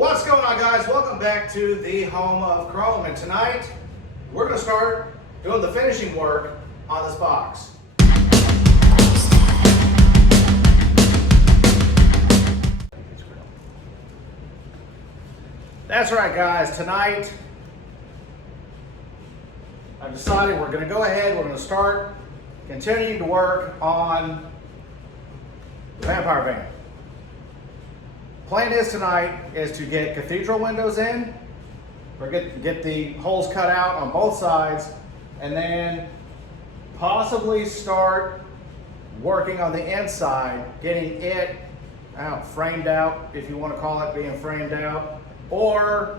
What's going on, guys? Welcome back to the home of Chrome, and tonight we're going to start doing the finishing work on this box. That's right, guys. Tonight I've decided we're going to go ahead, we're going to start continuing to work on the Vampire van. Plan is tonight is to get Cathedral windows in, or get the holes cut out on both sides, and then possibly start working on the inside, getting it framed out, if you want to call it being framed out, or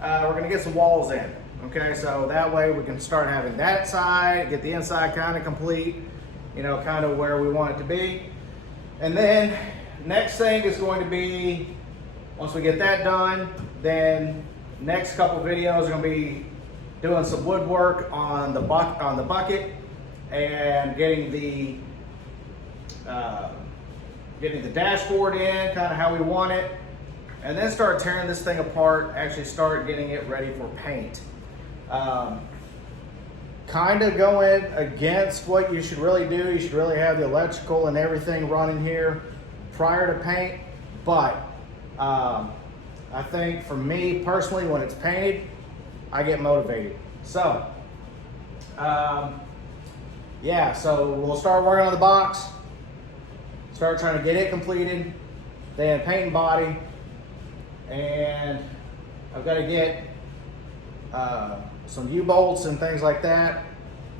we're going to get some walls in. Okay, so that way we can start having that side, get the inside kind of complete, you know, kind of where we want it to be. And then next thing is going to be, once we get that done, then next couple videos are going to be doing some woodwork on the bucket and getting the dashboard in, kind of how we want it, and then start tearing this thing apart, actually start getting it ready for paint. Kind of going against what you should really do. You should really have the electrical and everything running here prior to paint, but I think for me personally, when it's painted, I get motivated. So yeah, so we'll start working on the box, start trying to get it completed, then paint and body, and I've got to get some U-bolts and things like that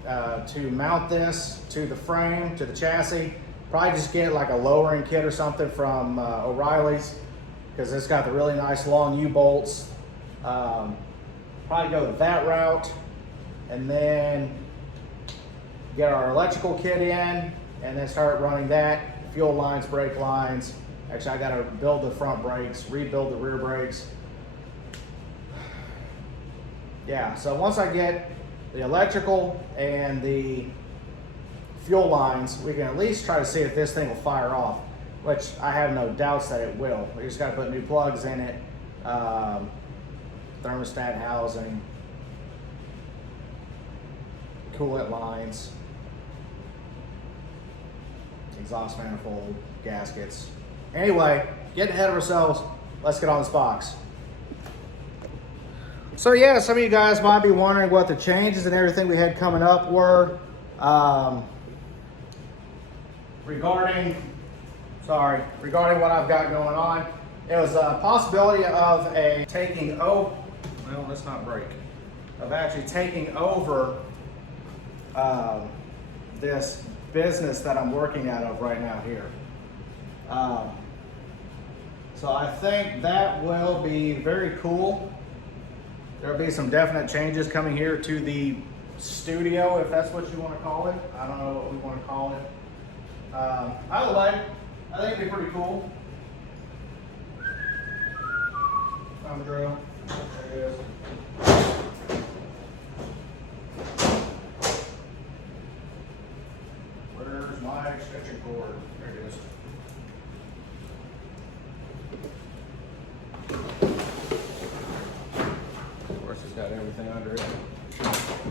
to mount this to the frame, to the chassis. Probably just get like a lowering kit or something from O'Reilly's, because it's got the really nice long U-bolts. Probably go that route, and then get our electrical kit in, and then start running that, fuel lines, brake lines. Actually, I gotta build the front brakes, rebuild the rear brakes. Yeah, so once I get the electrical and the fuel lines, we can at least try to see if this thing will fire off, which I have no doubts that it will. We just gotta put new plugs in it, thermostat housing, coolant lines, exhaust manifold, gaskets. Anyway, getting ahead of ourselves, let's get on this box. So yeah, some of you guys might be wondering what the changes and everything we had coming up were. Regarding what I've got going on. It was a possibility of taking over this business that I'm working out of right now here. So I think that will be very cool. There'll be some definite changes coming here to the studio, if that's what you want to call it. I don't know what we want to call it. Either way, I think it'd be pretty cool. Found the drill. There it is. Where's my extension cord? There it is. Of course, it's got everything under it.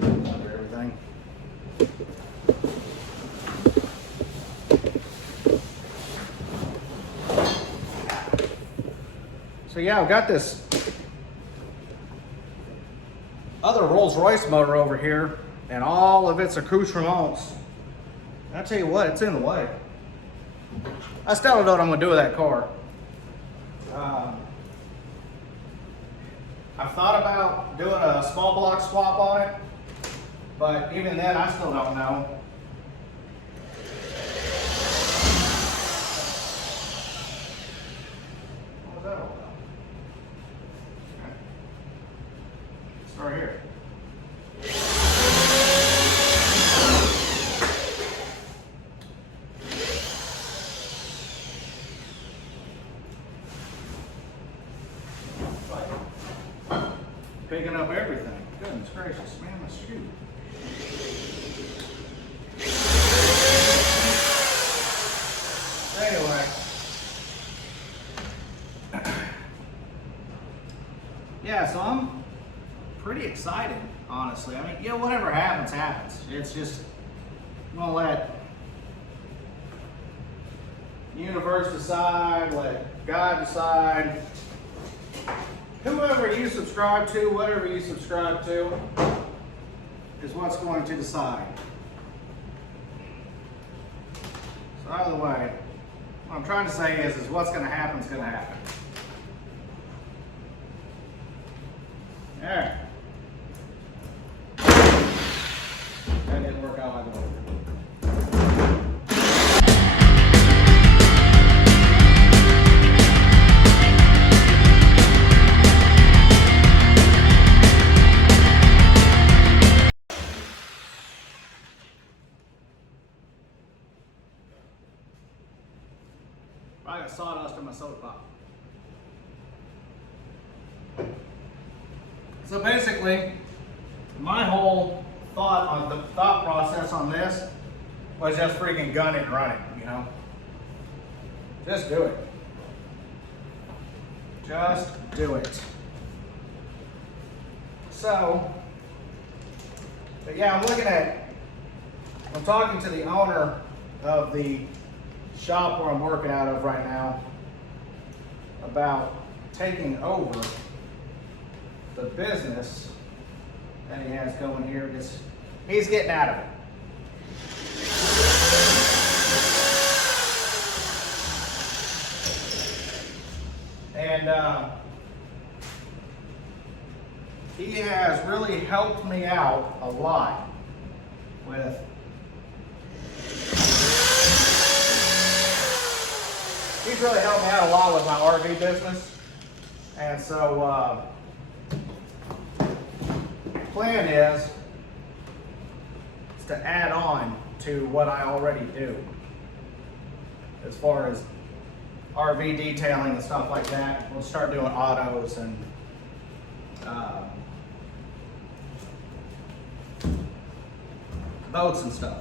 Under everything. So yeah, I've got this other Rolls-Royce motor over here and all of its accoutrements. I tell you what, it's in the way. I still don't know what I'm gonna do with that car. I've thought about doing a small block swap on it, but even then, I still don't know. What was that all about? Okay. Start here. Picking up everything. Goodness gracious, man, let's shoot. Anyway, yeah, so I'm pretty excited, honestly. I mean, whatever happens, happens. It's just, I'm gonna let the universe decide, let God decide. Whoever you subscribe to, whatever you subscribe to, is what's going to decide. So either way, what I'm trying to say is what's going to happen is going to happen. All right. That didn't work out like I wanted. I got sawdust in my soda pop. So basically, my whole thought process on this was just freaking gun it and run it, you know? Just do it. Just do it. So, but yeah, I'm talking to the owner of the shop where I'm working out of right now about taking over the business that he has going here. Because he's getting out of it. And he has really helped me out a lot with he's really helped me out a lot with my RV business. And so plan is to add on to what I already do as far as RV detailing and stuff like that. We'll start doing autos and boats and stuff.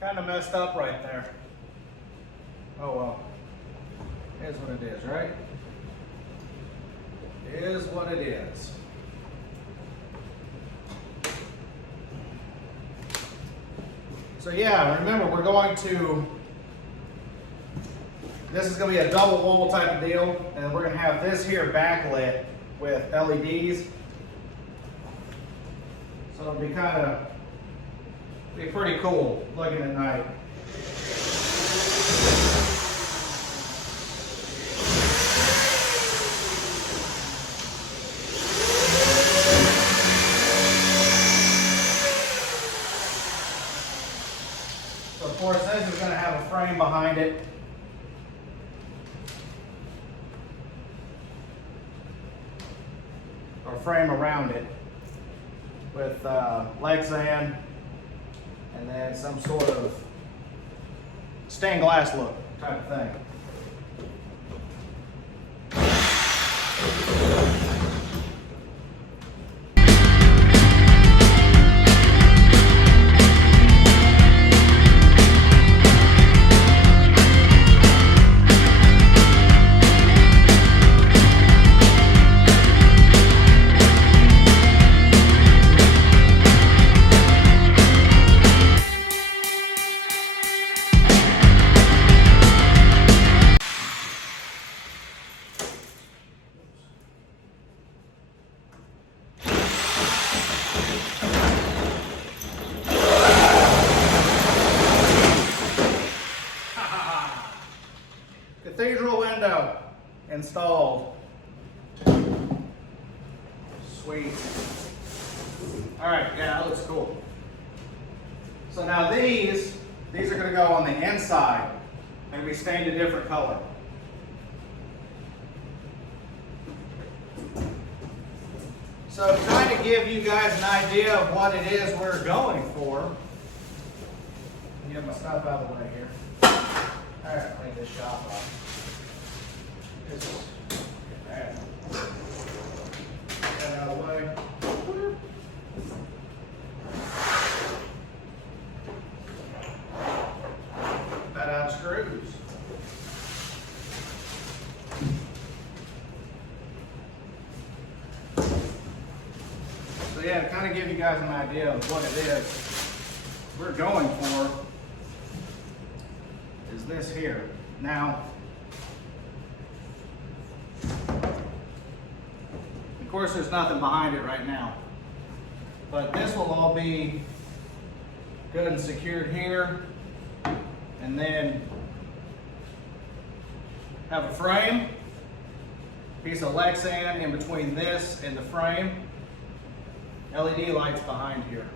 Kind of messed up right there. Oh well. It is what it is, right? It is what it is. So yeah, remember this is going to be a double wall type of deal, and we're going to have this here backlit with LEDs. So it'll be pretty cool looking at night. So of course this is going to have a frame behind it. Or frame around it with Lexan and then some sort of stained glass look type of thing. Cathedral window installed. Sweet. All right, yeah, that looks cool. So now these are going to go on the inside and be stained a different color. So trying to give you guys an idea of what it is we're going for, Get my stuff out of the way here. All right, clean this shop up. Get that out of the way. That out screws. So yeah, to kind of give you guys an idea of what it is we're going for is this here. Now, of course, there's nothing behind it right now, but this will all be good and secured here, and then have a frame, piece of Lexan in between this and the frame, LED lights behind here.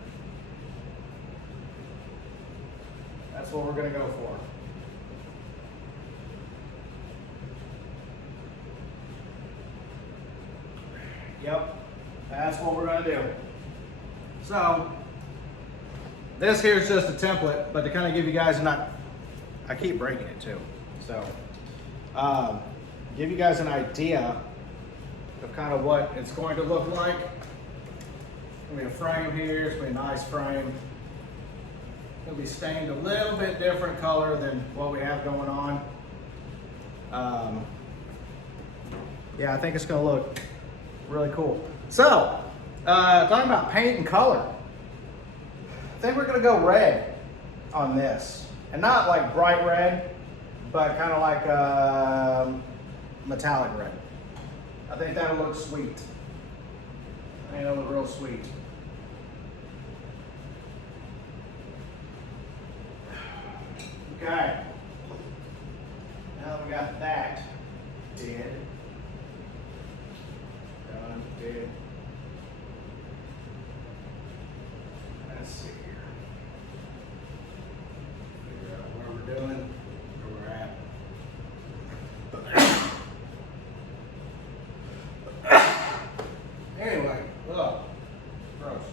That's what we're going to go for. Yep, that's what we're going to do. So, this here is just a template, but to kind of give you guys I keep breaking it too. So, give you guys an idea of kind of what it's going to look like. It's going to be a frame here, it's going to be a nice frame. It'll be stained a little bit different color than what we have going on. Yeah, I think it's going to look really cool. So, talking about paint and color, I think we're going to go red on this. And not like bright red, but kind of like metallic red. I think that'll look sweet. I think it'll look real sweet. Okay. Now that we got that did. Done, did. Let's see here. Figure out what we're doing, where we're at. Anyway, ugh, gross.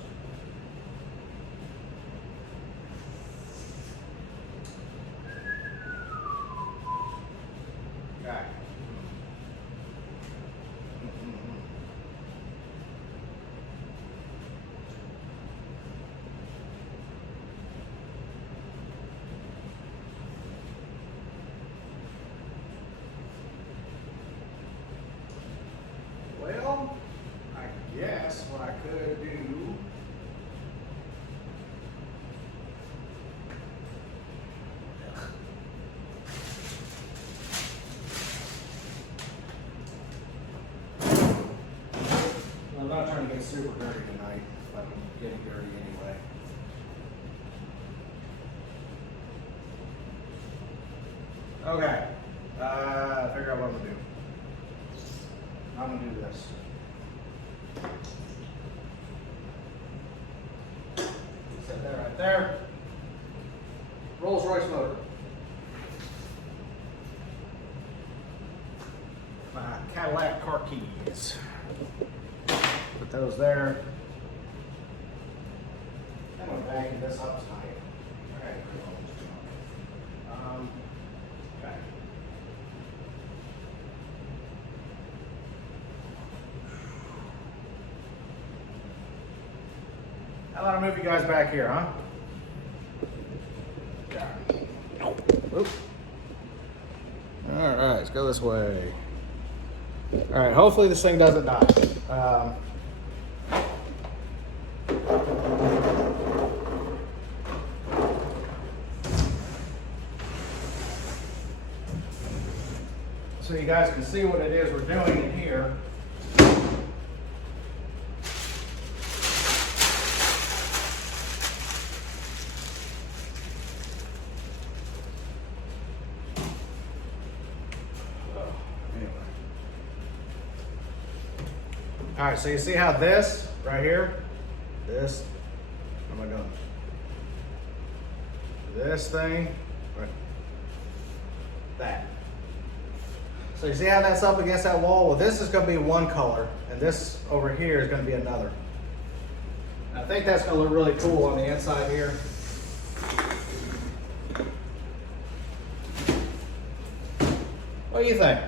Okay. Well, I guess what I could do. I'm not trying to get super dirty tonight, but I'm getting dirty anyway. Okay, figure out what I'm gonna do. I'm gonna do this. Set that right there. Rolls Royce motor. My Cadillac car keys. Put those there. I'm gonna vacuum this up tonight. All right. Okay. How about I move you guys back here, huh? Yeah. Oop. All right, let's go this way. All right, hopefully this thing doesn't die. So you guys can see what it is we're doing in here. All right, so you see how this right here, this, what am I doing? This thing, right, that. So you see how that's up against that wall? Well, this is going to be one color, and this over here is going to be another. And I think that's going to look really cool on the inside here. What do you think?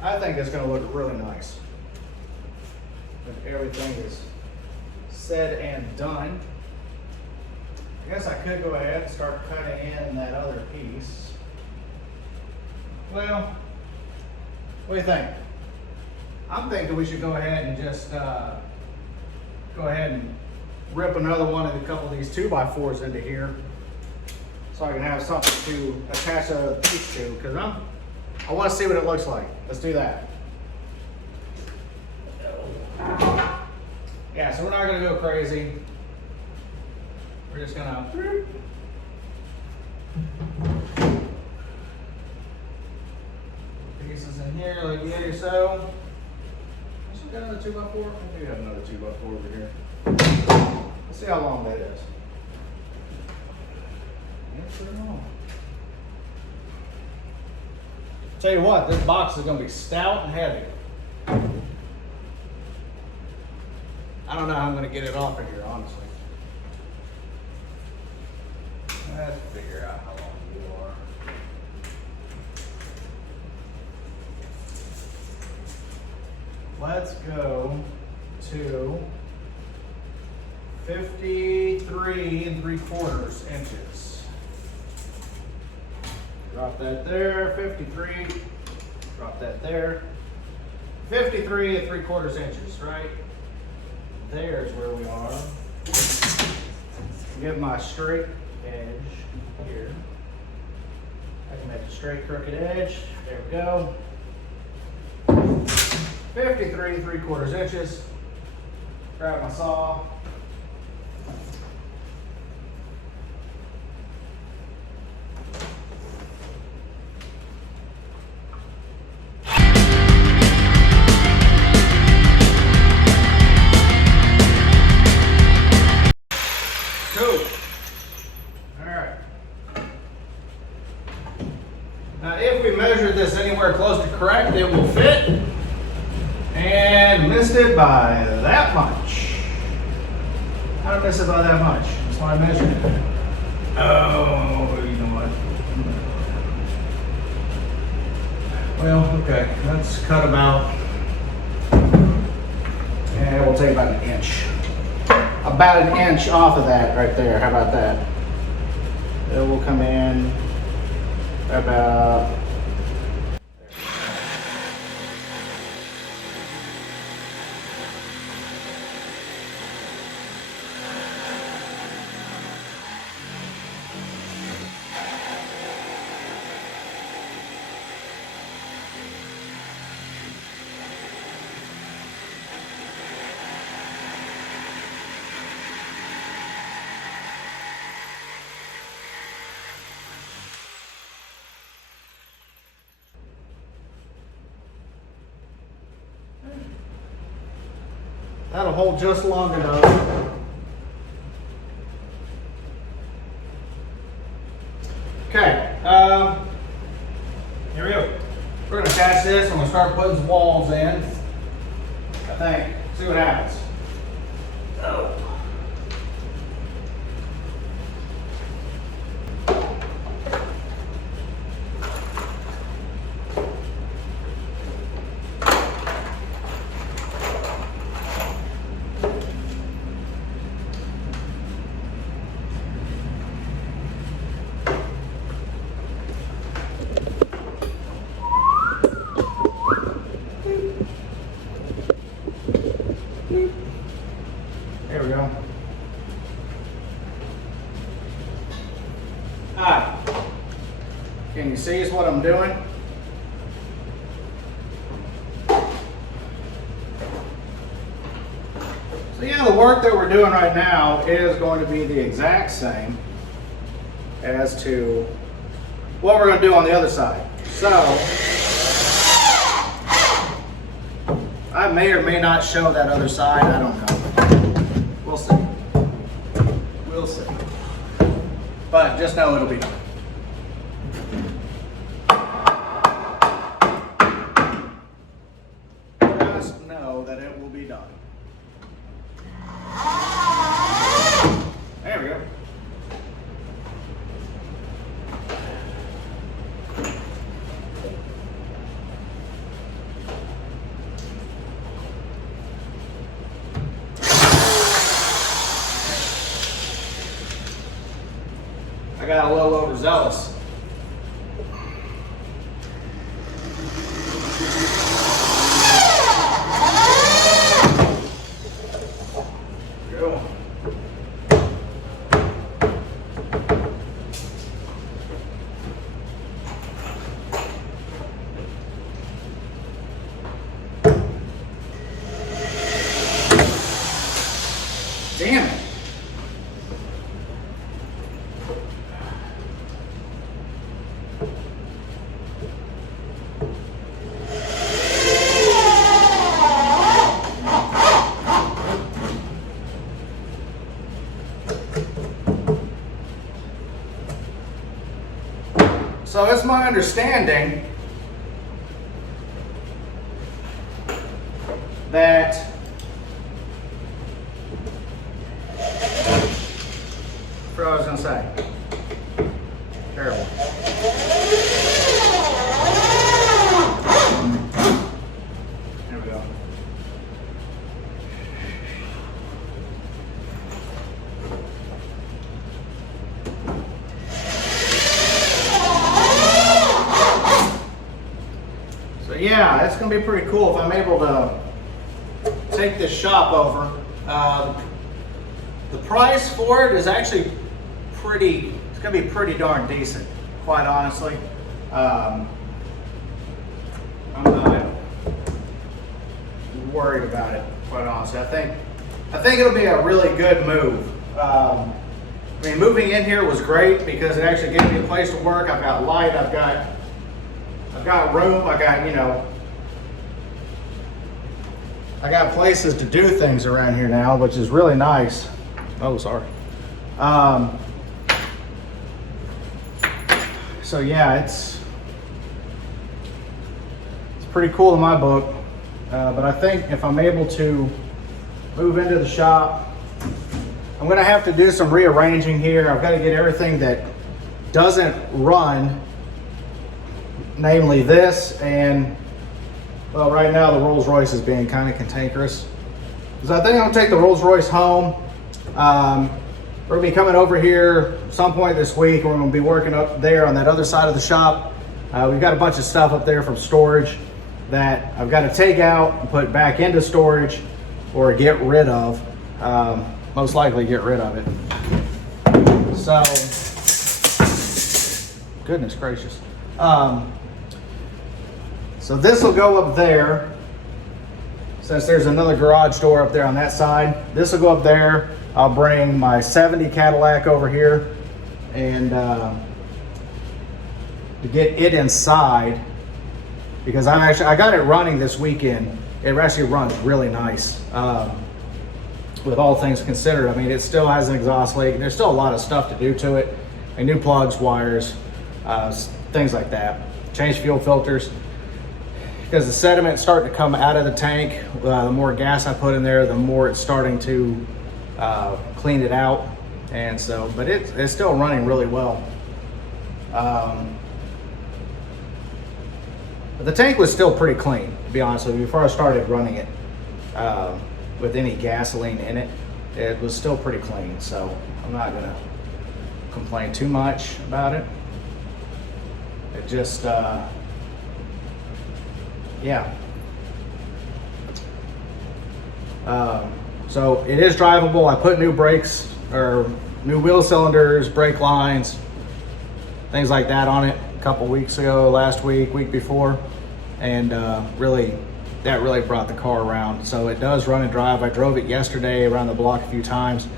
I think it's going to look really nice when everything is said and done. I guess I could go ahead and start cutting in that other piece. Well, what do you think? I'm thinking we should go ahead and just go ahead and rip another one of a couple of these 2x4s into here, so I can have something to attach a piece to. Because I want to see what it looks like. Let's do that. Yeah, so we're not going to go crazy. We're just going to pieces in here like that, so. I got another 2x4? I do have another 2x4 over here. Let's see how long that is. It's pretty long. Tell you what, this box is going to be stout and heavy. I don't know how I'm going to get it off of here, honestly. Let's figure out how long you are. Let's go to 53 3/4 inches. Drop that there, 53. Drop that there. 53 3/4 inches, right? There's where we are. Get my straight edge here. I can make a straight crooked edge. There we go. 53 3/4 inches. Grab my saw. Cool. All right. Now, if we measure this anywhere close to correct, it will fit. And missed it by that much. How did I miss it by that much? That's why I measured it. Oh, you know what? Well, okay. Let's cut about. And we'll take about an inch. About an inch off of that right there. How about that? It will come in about. That'll hold just long enough. Okay, here we go. We're going to attach this. I'm going to start putting some walls in. I think. See what happens. Oh. There we go. Alright. Can you see what I'm doing? So yeah, the work that we're doing right now is going to be the exact same as to what we're going to do on the other side. So I may or may not show that other side. I don't know. We'll see. We'll see. But just know it'll be done. Just know that it will be done. There we go. I got a little overzealous. Go. Damn it. So it's my understanding that what I was gonna say. Terrible. There we go. So yeah, it's gonna be pretty cool if I'm able to take this shop over. The price for it is actually it's gonna be pretty darn decent, quite honestly. I'm not worried about it, quite honestly. I think it'll be a really good move. I mean, moving in here was great because it actually gave me a place to work. I've got light, I've got room, I got places to do things around here now, which is really nice. Oh, sorry. So yeah, it's pretty cool in my book. But I think if I'm able to move into the shop, I'm gonna have to do some rearranging here. I've got to get everything that doesn't run, namely this, and well, right now the Rolls Royce is being kind of cantankerous. So I think I'm gonna take the Rolls Royce home. We're gonna be coming over here some point this week. We're gonna be working up there on that other side of the shop. We've got a bunch of stuff up there from storage that I've got to take out and put back into storage or get rid of. Most likely get rid of it. So, goodness gracious. So this will go up there. Since there's another garage door up there on that side, this will go up there. I'll bring my 70 Cadillac over here and to get it inside, because I got it running this weekend. It actually runs really nice with all things considered. I mean, it still has an exhaust leak. There's still a lot of stuff to do to it. And new plugs, wires, things like that. Change fuel filters. Because the sediment's starting to come out of the tank. The more gas I put in there, the more it's starting to clean it out. And so, but it's still running really well. But the tank was still pretty clean, to be honest with you. Before I started running it with any gasoline in it, it was still pretty clean. So I'm not gonna complain too much about it. It just, yeah. So it is drivable. I put new brakes or new wheel cylinders, brake lines, things like that on it a couple weeks ago, last week, week before. And that really brought the car around. So it does run and drive. I drove it yesterday around the block a few times.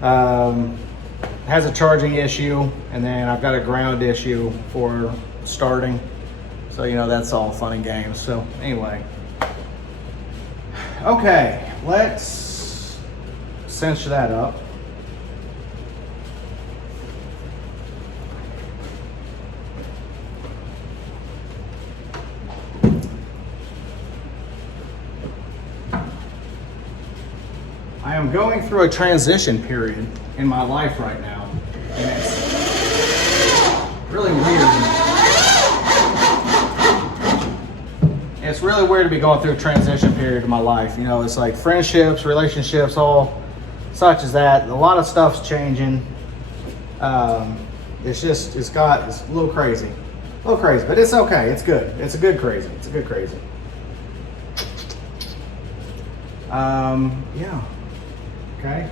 Has a charging issue, and then I've got a ground issue for starting. So, you know, that's all fun and games. So anyway, okay, let's cinch that up. I am going through a transition period in my life right now, and it's really weird. It's really weird to be going through a transition period in my life. You know, it's like friendships, relationships, all such as that. A lot of stuff's changing. it's a little crazy. A little crazy, but it's okay. It's good. It's a good crazy. It's a good crazy. Yeah. Okay.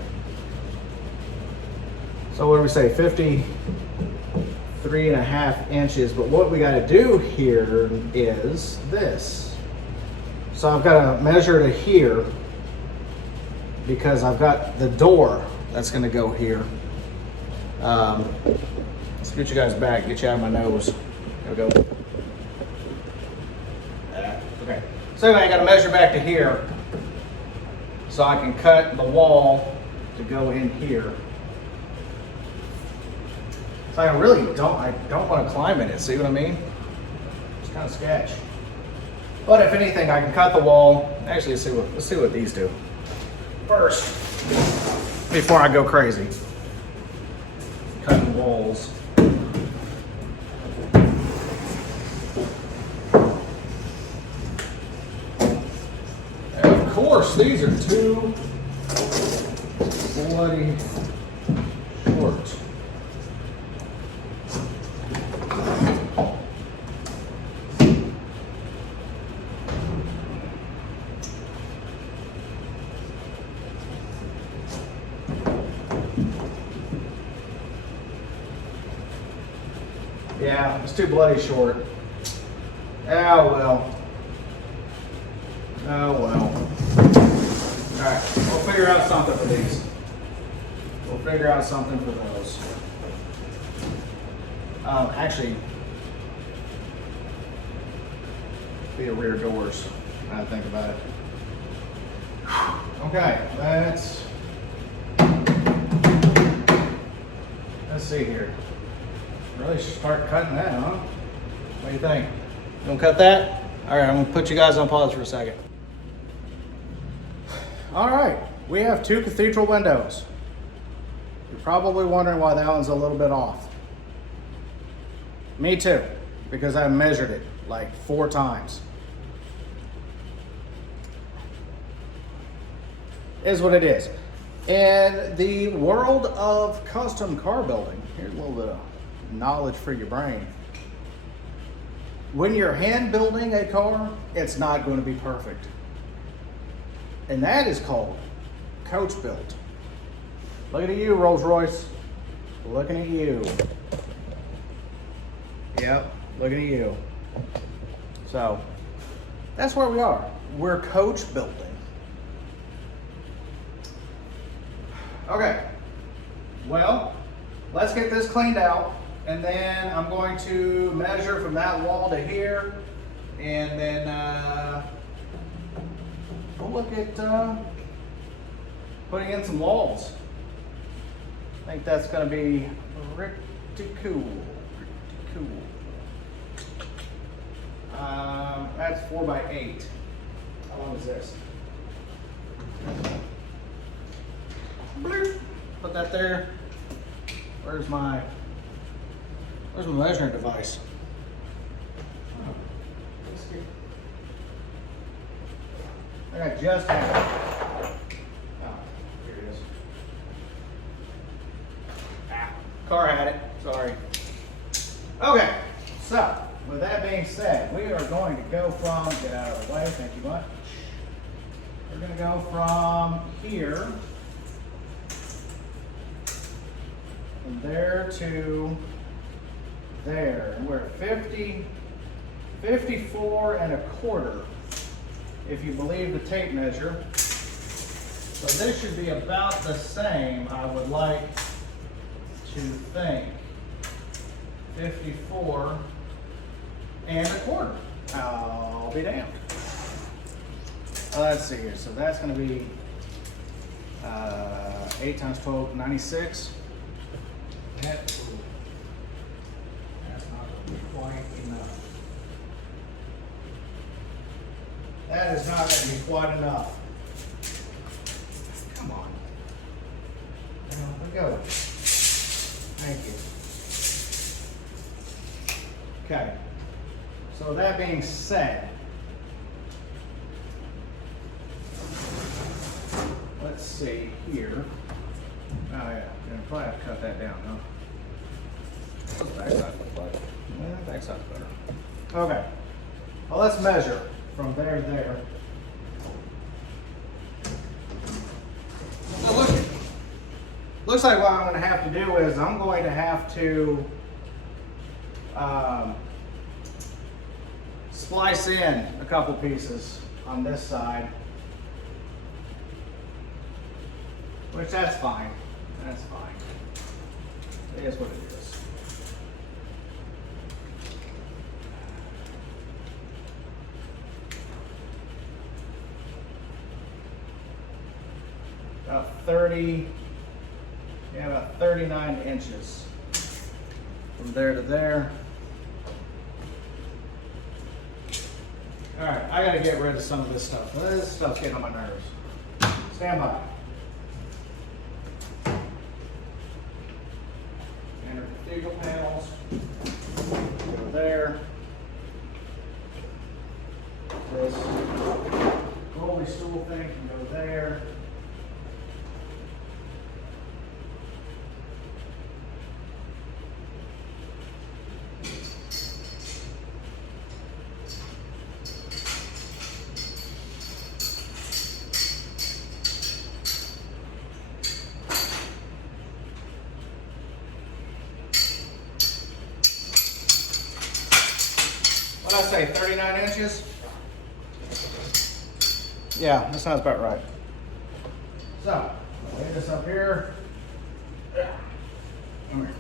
So what do we say? 53.5 inches. But what we got to do here is this. So I've got to measure to here because I've got the door that's going to go here. Scoot you guys back, get you out of my nose. There we go. Okay. So anyway, I got to measure back to here so I can cut the wall to go in here. So I don't want to climb in it. See what I mean? It's kind of sketch. But if anything, I can cut the wall. Actually, let's see what these do first before I go crazy. Cutting walls. And of course, these are too bloody short. Yeah, it's too bloody short. Oh well. Oh well. Alright, we'll figure out something for these. We'll figure out something for those. Actually, be the rear doors. Now I think about it. Okay, let's see here. Really should start cutting that, huh? What do you think? You gonna cut that? All right, I'm gonna put you guys on pause for a second. All right, we have 2 cathedral windows. You're probably wondering why that one's a little bit off. Me too, because I measured it like 4 times. Is what it is. In the world of custom car building, here's a little bit of knowledge for your brain. When you're hand building a car, it's not going to be perfect. And that is called coach build. Looking at you, Rolls Royce. Looking at you. Yep, looking at you. So, that's where we are. We're coach building. Okay, well, let's get this cleaned out. And then I'm going to measure from that wall to here, and then we'll look at putting in some walls. I think that's going to be pretty cool. Pretty cool. That's 4x8. How long is this? Put that there. Where's my measuring device? Oh, I think I just had it. Oh, here it is. Car had it, sorry. Okay, so with that being said, we are going to go from, get out of the way, thank you much. We're going to go from here, from there to there, and we're at 54.25 if you believe the tape measure. So this should be about the same, I would like to think. 54.25. I'll be damned. Let's see here, so that's going to be 8 times 12, 96. That's not going to be quite enough. That is not going to be quite enough. Come on. There we go. Thank you. Okay. So that being said, let's see here. Oh yeah, I'm gonna probably have to cut that down, huh? What's the backside look like? Yeah, backside's better. Okay. Well, let's measure from there to there. So looks like what I'm going to have to do is I'm going to have to splice in a couple pieces on this side, which that's fine. That's fine. It is what it is. About 39 inches from there to there. All right, I gotta get rid of some of this stuff. This stuff's getting on my nerves. Stand by. Standard cathedral panels. Go there. This goalie stool thing can go there. What did I say, 39 inches? Yeah, that sounds about right. So, lay this up here. Come here.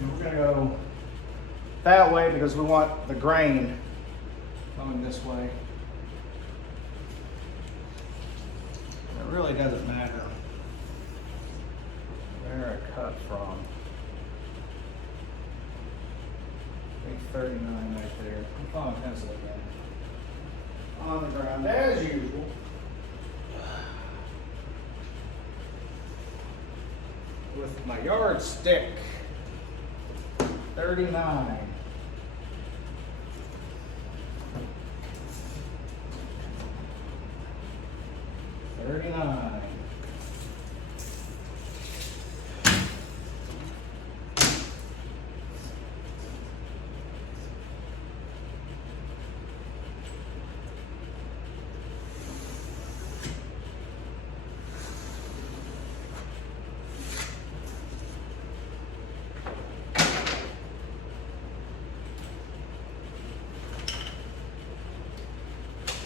And we're gonna go that way because we want the grain going this way. It really doesn't matter where I cut from. I think 39 right there. I'm following pencil again. On the ground as usual. With my yardstick. 39.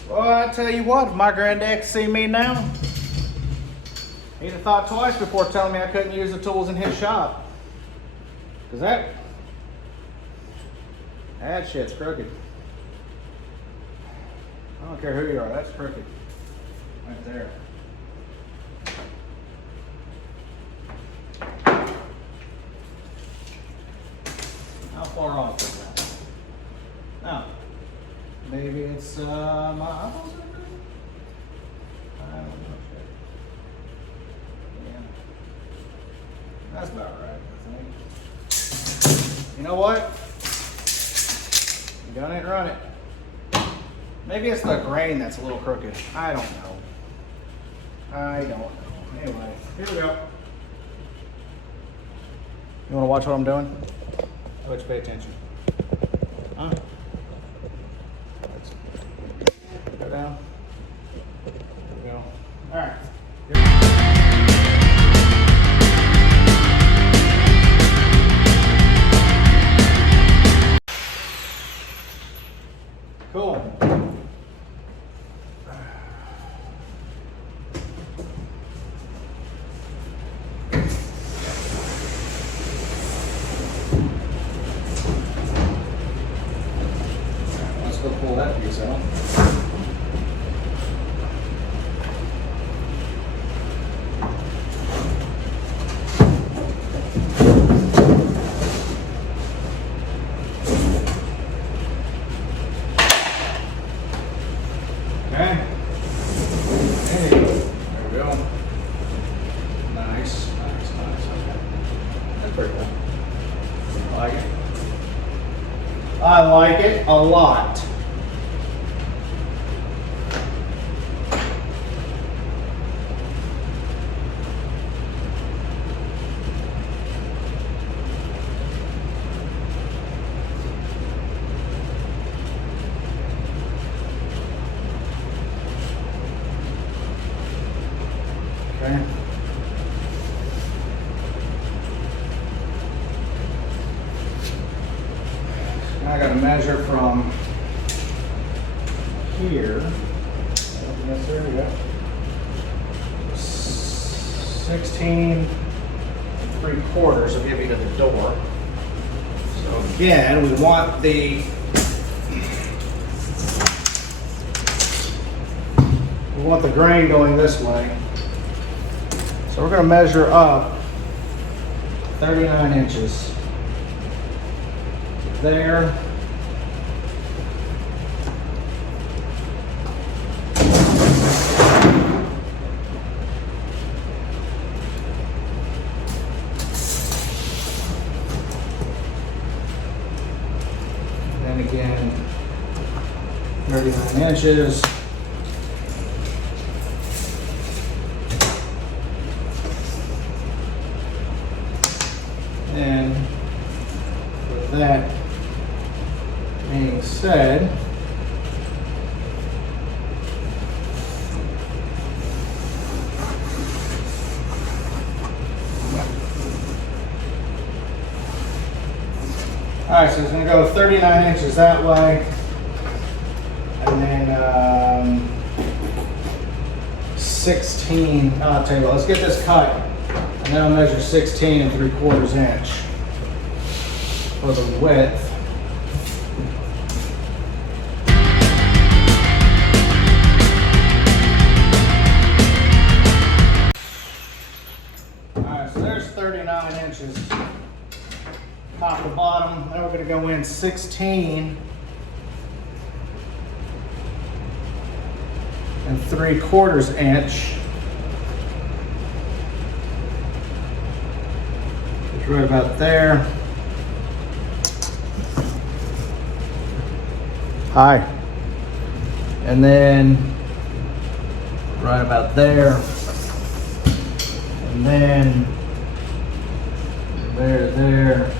Well, I tell you what, if my granddad could see me now, he'd have thought twice before telling me I couldn't use the tools in his shop. Because that shit's crooked. I don't care who you are, that's crooked. Right there. How far off is that? Now, maybe it's my eyeballs are crooked? I don't know. Yeah. That's about right, I think. You know what? Gun it, run it. Maybe it's the grain that's a little crooked. I don't know. Anyway, here we go. You want to watch what I'm doing? I want you to pay attention. Huh? Let's go down. There we go. All right. Cool. Let's go pull that piece out. I like it a lot. Okay. Now I got to measure from here. Yes, there we go. 16 3/4 will give you to the door. So again, we want the grain going this way. So we're going to measure up 39 inches. There. And again, 39 inches. And with that being said, all right, so it's going to go 39 inches that way, and then 16. I'll tell you what, let's get this cut, and then I'll measure 16 3/4 inch for the width. All right, so there's 39 inches. Top to bottom. Now we're going to go in 16 3/4 inch. It's right about there. Hi. And then right about there. And then there.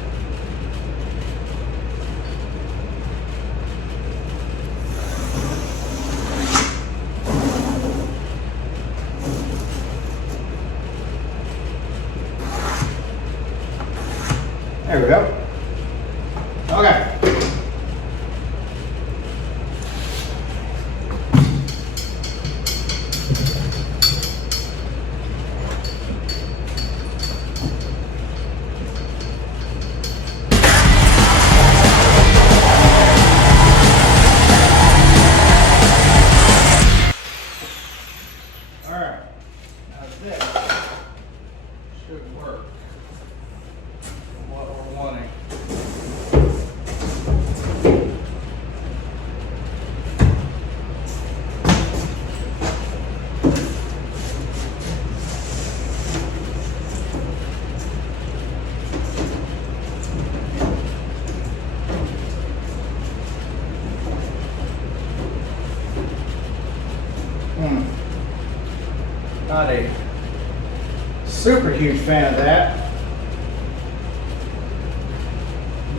There we go. Okay. All right. Now this should work. What we're wanting. Not a super huge fan of that.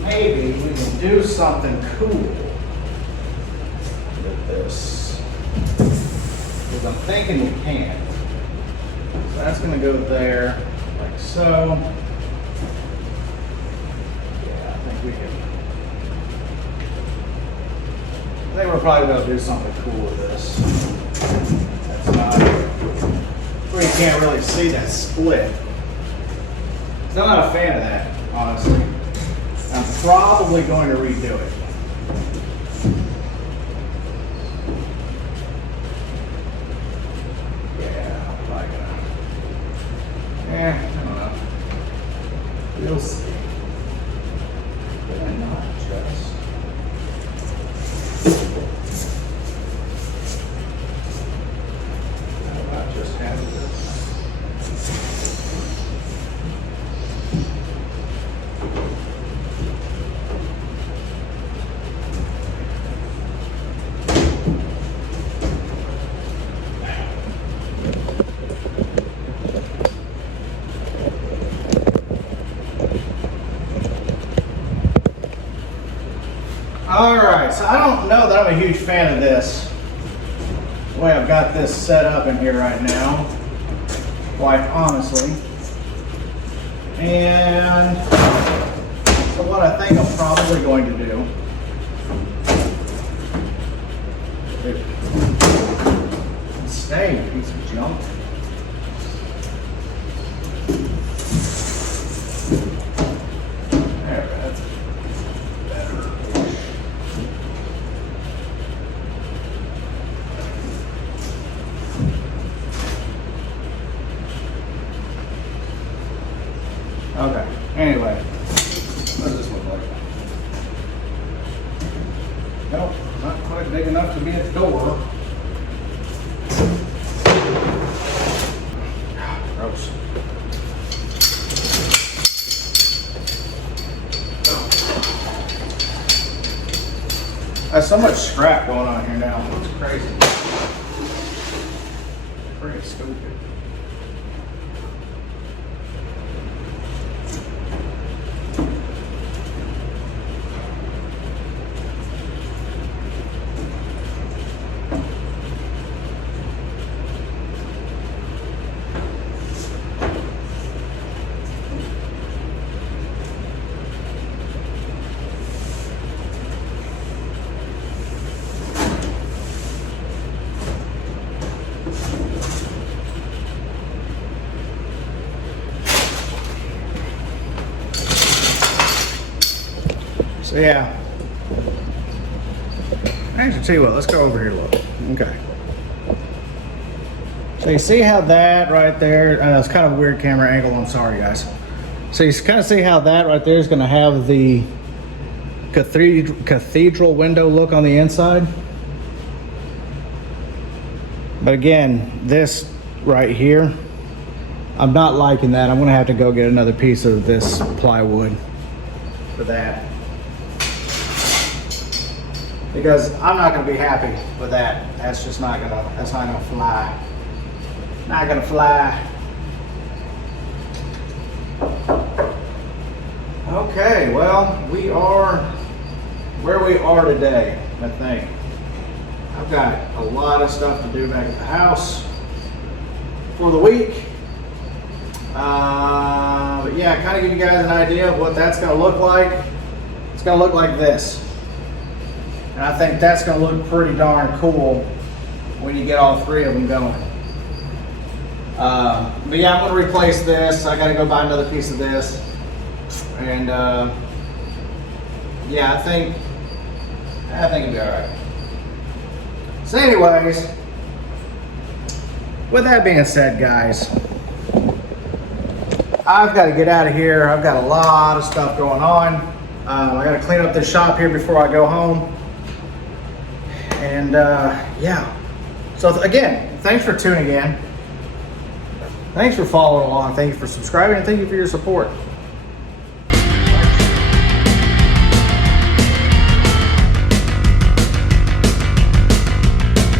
Maybe we can do something cool with this. Because I'm thinking we can. So that's going to go there, like so. Yeah, I think we can. I think we're probably going to do something cool with this. That's not. Where you can't really see that split. So I'm not a fan of that, honestly. I'm probably going to redo it. Yeah, I'm probably gonna. I don't know. We'll see. Did I not just? How about just having this? All right, so I don't know that I'm a huge fan of this, the way I've got this set up in here right now. quite honestly. And so what I think I'm probably going to do, stay, piece of junk. There, that's better. Okay, anyway, what does this look like? Nope, not quite big enough to be a door. Gross. There's so much scrap going on here now. It's crazy. Pretty stupid. So yeah, actually tell you what, let's go over here, look. Okay. So you see how that right there, it's kind of a weird camera angle, I'm sorry guys. So you kind of see how that right there is gonna have the cathedral window look on the inside. But again, this right here, I'm not liking that. I'm gonna have to go get another piece of this plywood for that. Because I'm not gonna be happy with that. That's just not gonna fly. Not gonna fly. Okay, well, we are where we are today, I think. I've got a lot of stuff to do back at the house for the week. But yeah, kind of give you guys an idea of what that's gonna look like. It's gonna look like this. And I think that's gonna look pretty darn cool when you get all three of them going. But yeah, I'm gonna replace this. I gotta go buy another piece of this. And yeah, I think it'll be all right. So anyways, with that being said, guys, I've got to get out of here. I've got a lot of stuff going on. I got to clean up this shop here before I go home. And yeah, so again, thanks for tuning in. Thanks for following along. Thank you for subscribing, and thank you for your support.